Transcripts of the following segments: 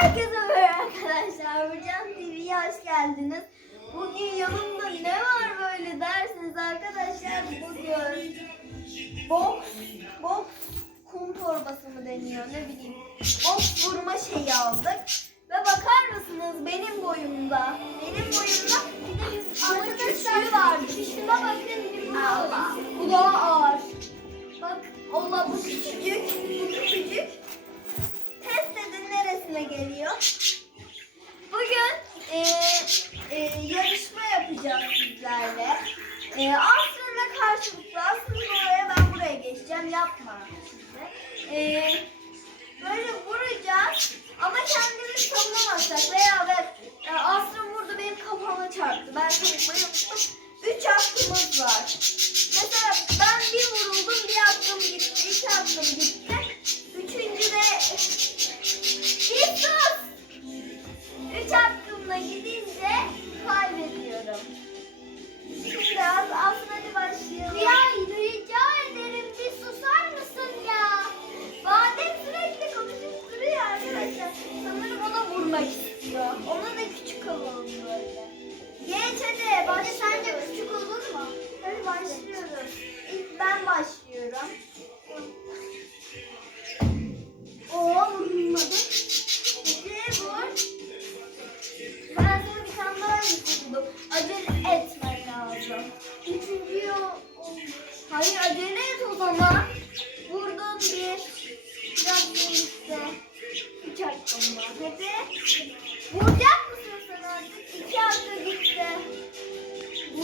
Herkese merhaba arkadaşlar. Burcan TV'ye hoş geldiniz. Bugün yanımda ne var böyle dersiniz arkadaşlar. Bugün boks, boks kum torbası mı deniyor ne bileyim. Boks vurma şeyi aldık. Ve bakar mısınız benim boyumda. Benim boyumda geliyor. Bugün e, e, yarışma yapacağız sizlerle. E, aslında karşılıklı. Aslında oraya ben buraya geçeceğim. Yapma size. E, böyle vuracağız. Ama kendimiz savunamazsak veya ben e, Asrın burada benim kafama çarptı. Ben konuşmayı unuttum.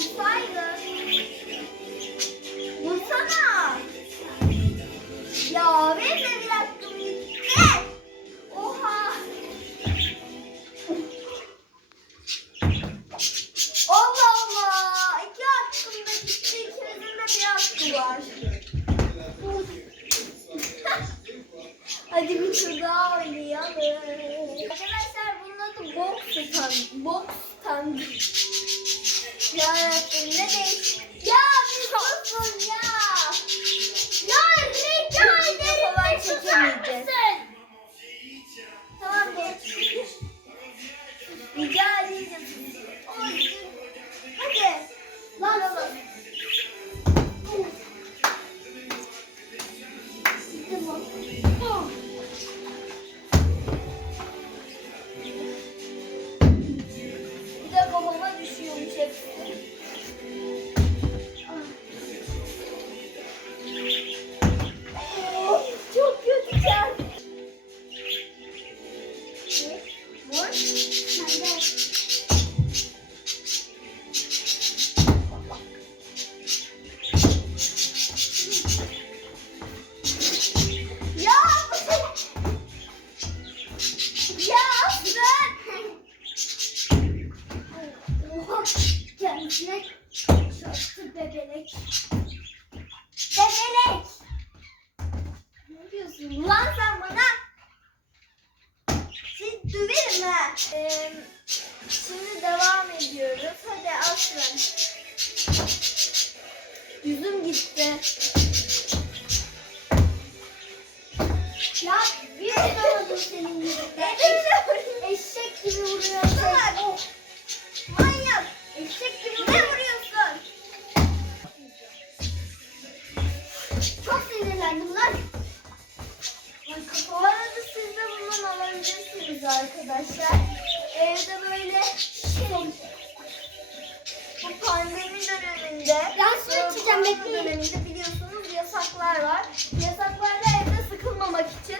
Vursaydın. Vursana. Ya benim de bir. Oha. Allah Allah. İki hakkım da gitti. İkimizin de bir hakkı var. Hadi bir tur daha oynayalım. Arkadaşlar bunun adı box stand. Box stand. Ya ne değiş? Ya bir susun ya. Ya rica ederim bir susar mısın? Tamam geç. Rica edeceğim. Hadi. Lan. Tamam. Bebelek. Bebelek! Ne diyorsun lan sen Ee, şimdi devam ediyoruz. Hadi Aslan. Yüzüm gitti. Ya bir vuramadım senin yüzünden. Eşek gibi vuruyorsun. Oh. Manyak. Eşek gibi ne vuruyorsun? Çok sinirlendim arkadaşlar. Evde böyle şey... Bu pandemi döneminde, korona bekleyin. döneminde biliyorsunuz yasaklar var. Yasaklarda evde sıkılmamak için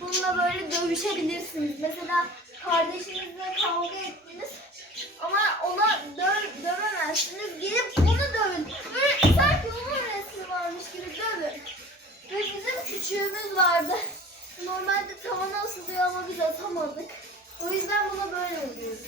bununla böyle dövüşebilirsiniz. Mesela kardeşinizle kavga ettiniz ama ona dö dövemezsiniz. Gelip onu dövün. Böyle sanki onun resmi varmış gibi dövün. Ve bizim küçüğümüz vardı. Normalde tavana asılıyor ama biz atamadık. O yüzden buna böyle oluyoruz.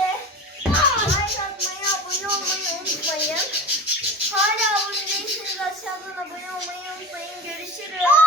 Bitti. Like atmayı, abone olmayı unutmayın. Hala abone değilseniz aşağıdan abone olmayı unutmayın. Görüşürüz.